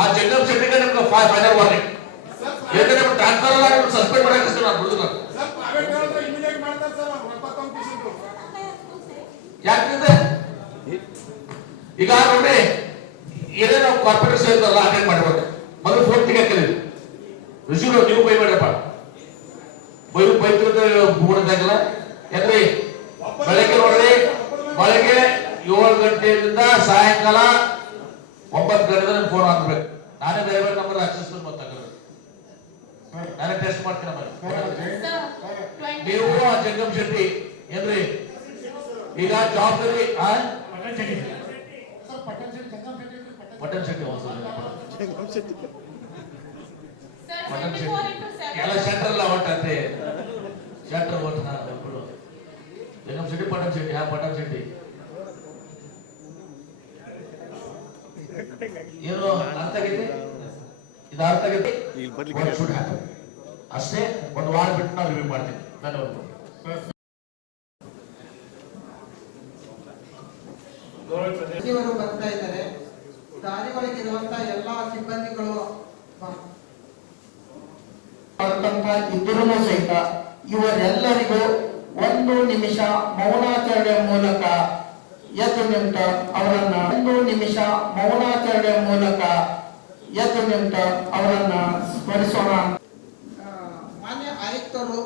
ಶೆಟ್ಟಿಗೆ ನಿಮ್ಗೆ final warning ಯಾಕಂದ್ರೆ ನಿಮ್ಗೆ ಟ್ರಾನ್ಸ್ಫರ್ ಅಲ್ಲ ನಿಮ್ಗೆ ಸಸ್ಪೆಂಡ್ ಮಾಡಕ್ಕೆ ನಾನು ಬಿಡುದಿಲ್ಲ ಸರ್ private ಹೇಳಿದ್ರೆ ಇಮಿಡಿಯೇಟ್ ಮಾಡ್ತಾರೆ ಸರ್ ಅವ್ರು ರೊಕ್ಕ ತಗೊಂಡ್ಕಿಸಿದ್ರು. ಯಾಕಂದ್ರೆ ಈಗ ನೋಡಿ ಏನೇ ನಾವು ಕಾರ್ಪೊರೇಟ್ ಸೇರ್ತಲ್ಲ ಅಟೆಂಡ್ ಮಾಡಬೇಕು ಮೊದಲು ಫೋನ್ ತೆಗಿಯಕ್ಕೆ ರಿಸೀವ್ ನೀವು ಬೈ ಮಾಡಪ್ಪ ಬೈ ಬೈತಿರೋದು ಮೂಡದಾಗಲ್ಲ ಯಾಕ್ರಿ? ಬೆಳಗ್ಗೆ ನೋಡ್ರಿ, ಬೆಳಗ್ಗೆ ಏಳು ಗಂಟೆಯಿಂದ ಸಾಯಂಕಾಲ ಒಂಬತ್ತು ಗಂಟೆ ಫೋನ್ ಹಾಕ್ಬೇಕು ನಾನೇ ಬೇರೆ ಬೇರೆ ನಂಬರ್ ಆಕ್ಸೆಸ್ ಮತ್ತೆ ನಾನೇ ಟೆಸ್ಟ್ ಮಾಡ್ತೀನಿ. ನೀವು ಆ ಜಂಗಮ್ ಶೆಟ್ಟಿ ಏನ್ರಿ? ಈಗ ಜಾಬ್ ಅಲ್ಲಿ ಸರ್ ಪಟ್ಟಣ ಶೆಟ್ಟಿ, ಜಂಗಮ್ ಶೆಟ್ಟಿ ಎಲ್ಲ ಪಟ್ಟಣ ಮಟನ್ ಶೆಟ್ಟಿ ಒಂದ್ಸಲ Sir, ಮಟನ್ 24 ಶೆಟ್ಟಿ. ಎಲ್ಲ 7. ಎಲ್ಲ ಹೊಟ್ಟಂತೆ ಒಟ್ಟಂತೆ ಸೆಂಟ್ರಲ್ ಒಟ್ಟು ನಾ ಇಬ್ರು ಜಂಗಮ್ ಶೆಟ್ಟಿ ಪಟನ್ ಶೆಟ್ಟಿ ಹಾ ಪಟನ್ ಶೆಟ್ಟಿ. ಏನು ಅರ್ಥ ಆಗೈತಿ? ಇದು ಅರ್ಥ ಆಗೈತಿ? ಅಷ್ಟೇ ಒಂದು ವಾರ ಬಿಟ್ಟು ನಾವು ರಿವ್ಯೂ ಮಾಡ್ತೀವಿ ಧನ್ಯವಾದಗಳು. ಸಚಿವರು ಬರ್ತಾ ಇದ್ದಾರೆ. ದಾರಿ ಇರುವಂತ ಎಲ್ಲಾ ಸಿಬ್ಬಂದಿಗಳು ಬರ್ತಂತ ಇದ್ರೂ ಸಹಿತ ಇವರೆಲ್ಲರಿಗೂ ಒಂದು ನಿಮಿಷ ಮೌನಾಚರಣೆ ಮೂಲಕ ಎದ್ದು ನಿಂತ ಅವರನ್ನ ಒಂದು ನಿಮಿಷ ಮೌನಾಚರಣೆ ಮೂಲಕ ಎದ್ದು ನಿಂತ ಅವರನ್ನ ಸ್ಮರಿಸೋಣ. ಮಾನ್ಯ ಆಯುಕ್ತರು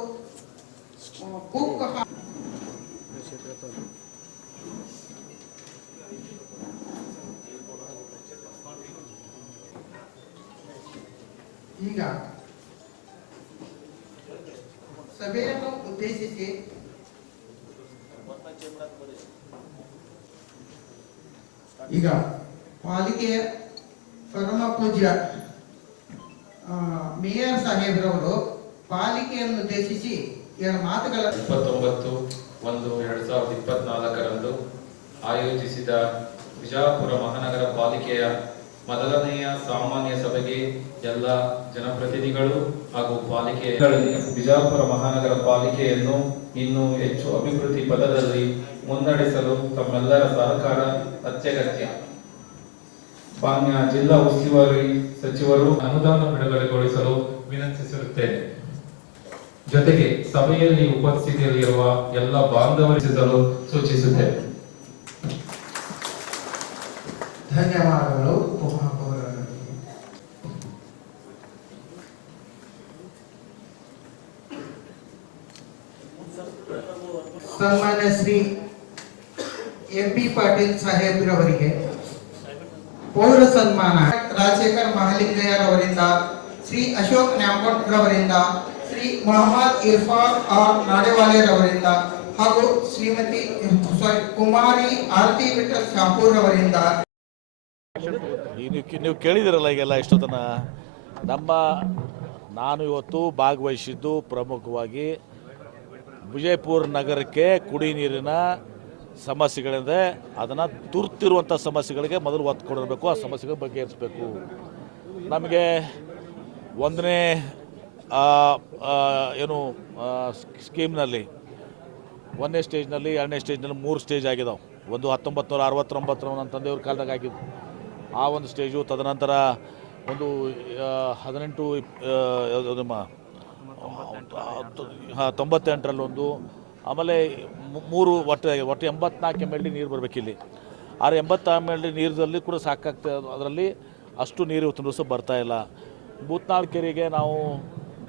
ಈಗ ಸಭೆಯನ್ನು ಉದ್ದೇಶಿಸಿ ಈಗ ಪಾಲಿಕೆಯ ಪರಮ ಪೂಜ್ಯ ಮೇಯರ್ ಸಾಹೇಬ್ರವರು ಪಾಲಿಕೆಯನ್ನು ಉದ್ದೇಶಿಸಿ ಎರಡು ಮಾತುಗಳ ಇಪ್ಪತ್ತೊಂಬತ್ತು ಒಂದು ಎರಡ್ ಸಾವಿರದ ಇಪ್ಪತ್ನಾಲ್ಕರಂದು ಆಯೋಜಿಸಿದ ವಿಜಾಪುರ ಮಹಾನಗರ ಪಾಲಿಕೆಯ ಮೊದಲನೆಯ ಸಾಮಾನ್ಯ ಸಭೆಗೆ ಎಲ್ಲ ಜನಪ್ರತಿನಿಧಿಗಳು ಹಾಗೂ ಪಾಲಿಕೆ ಬಿಜಾಪುರ ಮಹಾನಗರ ಪಾಲಿಕೆಯನ್ನು ಇನ್ನೂ ಹೆಚ್ಚು ಅಭಿವೃದ್ಧಿ ಪದದಲ್ಲಿ ಮುನ್ನಡೆಸಲು ತಮ್ಮೆಲ್ಲರ ಸಹಕಾರ ಅತ್ಯಗತ್ಯ. ಮಾನ್ಯ ಜಿಲ್ಲಾ ಉಸ್ತುವಾರಿ ಸಚಿವರು ಅನುದಾನ ಬಿಡುಗಡೆಗೊಳಿಸಲು ವಿನಂತಿಸಿರುತ್ತೇನೆ. ಜೊತೆಗೆ ಸಭೆಯಲ್ಲಿ ಉಪಸ್ಥಿತಿಯಲ್ಲಿರುವ ಎಲ್ಲ ಬಾಂಧವರಿಸಲು ಸೂಚಿಸುತ್ತೇನೆ. ಧನ್ಯವಾದಗಳು. ಸನ್ಮಾನ್ಯ ಶ್ರೀ ಎಂ ಪಿ ಪಾಟೀಲ್ ಸಾಹೇಬ್ರವರಿಗೆ ಪೌರ ಸನ್ಮಾನ. ರಾಜಶೇಖರ್ ಮಹಲಿಂಗಯ್ಯರವರಿಂದ ಶ್ರೀ ಅಶೋಕ್ ನ್ಯಾಮಗೌಡ್ರವರಿಂದ ಶ್ರೀ ಮೊಹಮ್ಮದ್ ಇರ್ಫಾನ್ ಆರ್ ನಾಡೆವಾಲೆರವರಿಂದ ಹಾಗೂ ಶ್ರೀಮತಿ ಸಾರಿ ಕುಮಾರಿ ಆರತಿ ವಿಠಲ್ ಶಾಪೂರ್ ಅವರಿಂದ ನೀವು ಕೇಳಿದಿರಲ್ಲ ಈಗೆಲ್ಲ ಇಷ್ಟೊತ್ತನ. ನಮ್ಮ ನಾನು ಇವತ್ತು ಭಾಗವಹಿಸಿದ್ದು ಪ್ರಮುಖವಾಗಿ ವಿಜಯಪುರ ನಗರಕ್ಕೆ ಕುಡಿ ನೀರಿನ ಸಮಸ್ಯೆಗಳಿದೆ. ಅದನ್ನು ತುರ್ತಿರುವಂಥ ಸಮಸ್ಯೆಗಳಿಗೆ ಮೊದಲು ಒತ್ತು ಕೊಡಬೇಕು ಆ ಸಮಸ್ಯೆಗಳ ಬಗೆಹರಿಸಬೇಕು ನಮಗೆ ಒಂದನೇ ಏನು ಸ್ಕೀಮ್ನಲ್ಲಿ, ಒಂದನೇ ಸ್ಟೇಜ್ನಲ್ಲಿ, ಎರಡನೇ ಸ್ಟೇಜ್ನಲ್ಲಿ ಮೂರು ಸ್ಟೇಜ್ ಆಗಿದಾವೆ. ಒಂದು ಹತ್ತೊಂಬತ್ತು ನೂರ ಅರವತ್ತೊಂಬತ್ತರ ನನ್ನ ತಂದೆಯವ್ರ ಕಾಲದಾಗ ಆಗಿದ್ದು. ಆ ಒಂದು ಸ್ಟೇಜು ತದನಂತರ ಒಂದು ಹದಿನೆಂಟು ನಮ್ಮ ಹಾಂ ತೊಂಬತ್ತೆಂಟರಲ್ಲೊಂದು. ಆಮೇಲೆ ಮೂರು ಒಟ್ಟು ಒಟ್ಟು ಎಂಬತ್ನಾಲ್ಕು ಎಂ ಎಲ್ ಡಿ ನೀರು ಬರಬೇಕಿಲ್ಲಿ. ಇಲ್ಲಿ ಎಂಬತ್ತ ಎಂ ಎಲ್ ಡಿ ನೀರಲ್ಲಿ ಕೂಡ ಸಾಕಾಗ್ತದೆ ಅದರಲ್ಲಿ ಅಷ್ಟು ನೀರು ಇವತ್ತಿನ ದಿವಸ ಬರ್ತಾ ಇಲ್ಲ. ಬೂತ್ನಾಳ್ ಕೆರೆಗೆ ನಾವು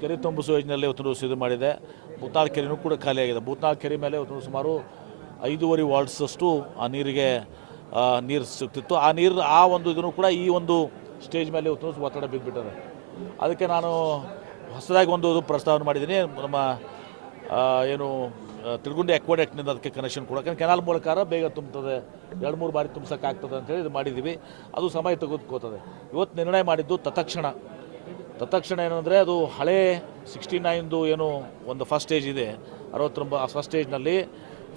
ಕೆರೆ ತುಂಬಿಸುವ ಯೋಜನೆಯಲ್ಲಿ ಇವತ್ತಿನ ದಿವಸ ಇದು ಮಾಡಿದೆ. ಬೂತ್ನಾಳ್ ಕೆರೆನೂ ಕೂಡ ಖಾಲಿಯಾಗಿದೆ ಬೂತ್ನಾಳ್ ಕೆರೆ ಮೇಲೆ ಇವತ್ತು ಸುಮಾರು ಐದೂವರೆ ವಾರ್ಡ್ಸಷ್ಟು ಆ ನೀರಿಗೆ ನೀರು ಸಿಗ್ತಿತ್ತು. ಆ ನೀರು ಆ ಒಂದು ಇದನ್ನು ಕೂಡ ಈ ಒಂದು ಸ್ಟೇಜ್ ಮೇಲೆ ಇವತ್ತು ಒತ್ತಡ ಬಿದ್ದುಬಿಟ್ಟಿದೆ ಅದಕ್ಕೆ ನಾನು ಹೊಸದಾಗಿ ಒಂದು ಪ್ರಸ್ತಾವನೆ ಮಾಡಿದ್ದೀನಿ. ನಮ್ಮ ಏನು ತಿರುಗುಂಡಿ ಅಕ್ವಾಡೆಕ್ಟ್ನಿಂದ ಅದಕ್ಕೆ ಕನೆಕ್ಷನ್ ಕೊಡೋಕೆ ಕೆನಾಲ್ ಮೂಲಕ ಬೇಗ ತುಂಬ್ತದೆ ಎರಡು ಮೂರು ಬಾರಿ ತುಂಬ್ಸೋಕ್ಕಾಗ್ತದೆ ಅಂತೇಳಿ ಇದು ಮಾಡಿದ್ದೀವಿ. ಅದು ಸಮಯ ತೆಗೆದುಕೋತದೆ. ಇವತ್ತು ನಿರ್ಣಯ ಮಾಡಿದ್ದು ತತ್ಕ್ಷಣ. ತತ್ಕ್ಷಣ ಅಂದರೆ ಅದು ಹಳೆ ಸಿಕ್ಸ್ಟಿ ನೈನ್ದು ಏನು ಒಂದು ಫಸ್ಟ್ ಸ್ಟೇಜ್ ಇದೆ. ಅರವತ್ತೊಂಬ ಫಸ್ಟ್ ಸ್ಟೇಜ್ನಲ್ಲಿ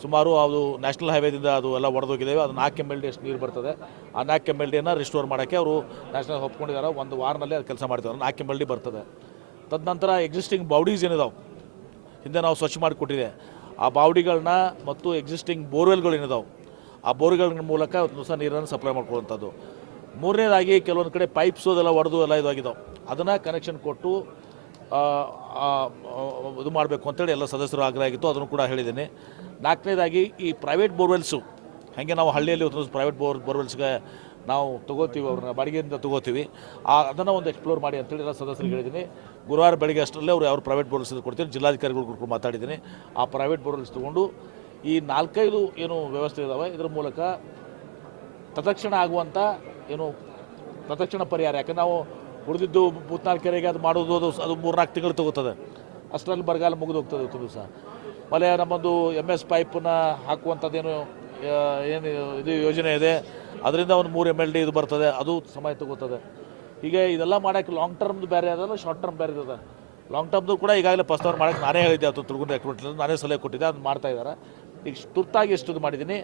ಸುಮಾರು ಅದು ನ್ಯಾಷನಲ್ ಹೈವೇದಿಂದ ಅದು ಎಲ್ಲ ಒಡೆದೋಗಿದ್ದೇವೆ ಅದು ನಾಲ್ಕು ಎಂ ಎಲ್ ಡಿ ಅಷ್ಟು ನೀರು ಬರ್ತದೆ. ಆ ನಾಲ್ಕು ಎಂ ಎಲ್ ಡಿಯನ್ನು ರಿಸ್ಟೋರ್ ಮಾಡೋಕ್ಕೆ ಅವರು ನ್ಯಾಷನಲ್ ಒಪ್ಕೊಂಡಿದ್ದಾರೆ. ಒಂದು ವಾರನಲ್ಲಿ ಅದು ಕೆಲಸ ಮಾಡ್ತಾರೆ ನಾಲ್ಕು ಎಂ ಎಲ್ ಡಿ ಬರ್ತದೆ. ತದನಂತರ ಎಕ್ಸಿಸ್ಟಿಂಗ್ ಬೌಡೀಸ್ ಏನಿದಾವೆ? ಹಿಂದೆ ನಾವು ಸ್ವಚ್ಛ ಮಾಡಿಕೊಟ್ಟಿದೆ. ಆ ಬಾವಡಿಗಳನ್ನ ಮತ್ತು ಎಕ್ಸಿಸ್ಟಿಂಗ್ ಬೋರ್ವೆಲ್ಗಳು ಏನಿದಾವೆ? ಆ ಬೋರ್ವೆಲ್ಗಳ ಮೂಲಕ ಹೊಸ ನೀರನ್ನು ಸಪ್ಲೈ ಮಾಡ್ಕೊಳ್ಳುವಂಥದ್ದು. ಮೂರನೇದಾಗಿ ಕೆಲವೊಂದು ಕಡೆ ಪೈಪ್ಸ್ ಅದೆಲ್ಲ ಒಡೆದು ಎಲ್ಲ ಇದಾಗಿದ್ದಾವೆ ಅದನ್ನು ಕನೆಕ್ಷನ್ ಕೊಟ್ಟು ಇದು ಮಾಡಬೇಕು ಅಂತೇಳಿ ಎಲ್ಲ ಸದಸ್ಯರು ಆಗ್ರಹ ಆಗಿತ್ತು. ಅದನ್ನು ಕೂಡ ಹೇಳಿದ್ದೀನಿ. ನಾಲ್ಕನೇದಾಗಿ ಈ ಪ್ರೈವೇಟ್ ಬೋರ್ವೆಲ್ಸು ಹಾಗೆ ನಾವು ಹಳ್ಳಿಯಲ್ಲಿ ಪ್ರೈವೇಟ್ ಬೋರ್ ಬೋರ್ವೆಲ್ಸ್ಗೆ ನಾವು ತಗೋತೀವಿ, ಅವ್ರನ್ನ ಬಾಡಿಗೆಯಿಂದ ತಗೋತೀವಿ. ಆ, ಅದನ್ನು ಒಂದು ಎಕ್ಸ್ಪ್ಲೋರ್ ಮಾಡಿ ಅಂತೇಳಿ ಎಲ್ಲ ಸದಸ್ಯರಿಗೆ ಹೇಳಿದ್ದೀನಿ. ಗುರುವಾರ ಬೆಳಗ್ಗೆ ಅಷ್ಟರಲ್ಲೇ ಅವ್ರು ಯಾವ ಪ್ರೈವೇಟ್ ಬೋರ್ವೆಲ್ಸ್ ಕೊಡ್ತೀನಿ ಜಿಲ್ಲಾಧಿಕಾರಿಗಳು ಕೂಡ ಮಾತಾಡಿದ್ದೀನಿ. ಆ ಪ್ರೈವೇಟ್ ಬೋರ್ವೆಲ್ಸ್ ತೊಗೊಂಡು ಈ ನಾಲ್ಕೈದು ಏನು ವ್ಯವಸ್ಥೆ ಇದ್ದಾವೆ ಇದರ ಮೂಲಕ ತತ್ಕ್ಷಣ ಆಗುವಂಥ ಏನು ತತ್ಕ್ಷಣ ಪರಿಹಾರ. ಯಾಕಂದ್ರೆ ನಾವು ಉಳಿದಿದ್ದು ಮೂತ್ನಾಲ್ಕು ಕೆರೆಗೆ ಅದು ಮಾಡೋದು ಅದು ಅದು ಮೂರ್ನಾಲ್ಕು ತಿಂಗಳು ತಗೋತದೆ. ಅಷ್ಟರಲ್ಲಿ ಬರಗಾಲ ಮುಗಿದು ಹೋಗ್ತದೆ ಇವತ್ತು ದಿವಸ. ಆಮೇಲೆ ನಮ್ಮದು ಎಂ ಎಸ್ ಪೈಪನ್ನ ಹಾಕುವಂಥದ್ದೇನು ಏನು ಇದು ಯೋಜನೆ ಇದೆ. ಅದರಿಂದ ಒಂದು ಮೂರು ಎಂ ಎಲ್ ಡಿ ಇದು ಬರ್ತದೆ. ಅದು ಸಮಯ ತಗೋತದೆ. ಹೀಗೆ ಇದೆಲ್ಲ ಮಾಡೋಕ್ಕೆ ಲಾಂಗ್ ಟರ್ಮ್ದು ಬೇರೆ ಅದಲ್ಲ ಶಾರ್ಟ್ ಟರ್ಮ್ ಬೇರೆ ಅದ. ಲಾಂಗ್ ಟರ್ಮ್ದು ಕೂಡ ಈಗಾಗಲೇ ಪ್ರಸ್ತಾವ ಮಾಡೋಕ್ಕೆ ನಾನೇ ಹೇಳಿದ್ದೆ ಅದು ತುಳ್ಗುಂದ ಎಕ್ಸ್ಪರ್ಟ್ ನಾನೇ ಸಲಹೆ ಕೊಟ್ಟಿದ್ದೆ ಅದು ಮಾಡ್ತಾ ಇದ್ದಾರೆ. ಈಗ ತುರ್ತಾಗಿ ಎಷ್ಟು ಇದು ಮಾಡಿದ್ದೀನಿ.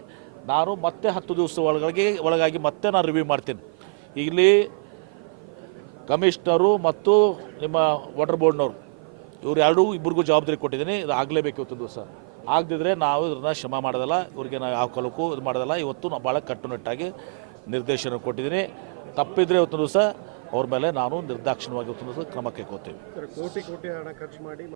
ನಾನು ಮತ್ತೆ ಹತ್ತು ದಿವಸ ಒಳಗಾಗಿ ಒಳಗಾಗಿ ಮತ್ತೆ ನಾನು ರಿವ್ಯೂ ಮಾಡ್ತೀನಿ. ಇಲ್ಲಿ ಕಮಿಷನರು ಮತ್ತು ನಿಮ್ಮ ವಾಟರ್ ಬೋರ್ಡ್ನವರು ಇವ್ರು ಎರಡೂ ಇಬ್ಬರಿಗೂ ಜವಾಬ್ದಾರಿ ಕೊಟ್ಟಿದ್ದೀನಿ. ಇದು ಆಗಲೇಬೇಕು ಇವತ್ತು ದಿವಸ. ಆಗದಿದ್ರೆ ನಾವು ಇದನ್ನು ಶ್ರಮ ಮಾಡೋದಲ್ಲ, ಇವ್ರಿಗೆ ನಾವು ಯಾವ ಕಾಲಕ್ಕೂ ಇದು ಮಾಡೋದಲ್ಲ, ಇವತ್ತು ನಾವು ಭಾಳ ಕಟ್ಟುನಿಟ್ಟಾಗಿ ನಿರ್ದೇಶನ ಕೊಟ್ಟಿದ್ದೀನಿ. ತಪ್ಪಿದ್ರೆ ಇವತ್ತು ದಿವಸ ಅವ್ರ ಮೇಲೆ ನಾನು ನಿರ್ದಾಕ್ಷಿಣ್ಯವಾಗಿ ಕ್ರಮಕ್ಕೆ ಸರ್ ಕೋಟಿ ಕೋಟಿ ಹಣ ಖರ್ಚು ಮಾಡಿ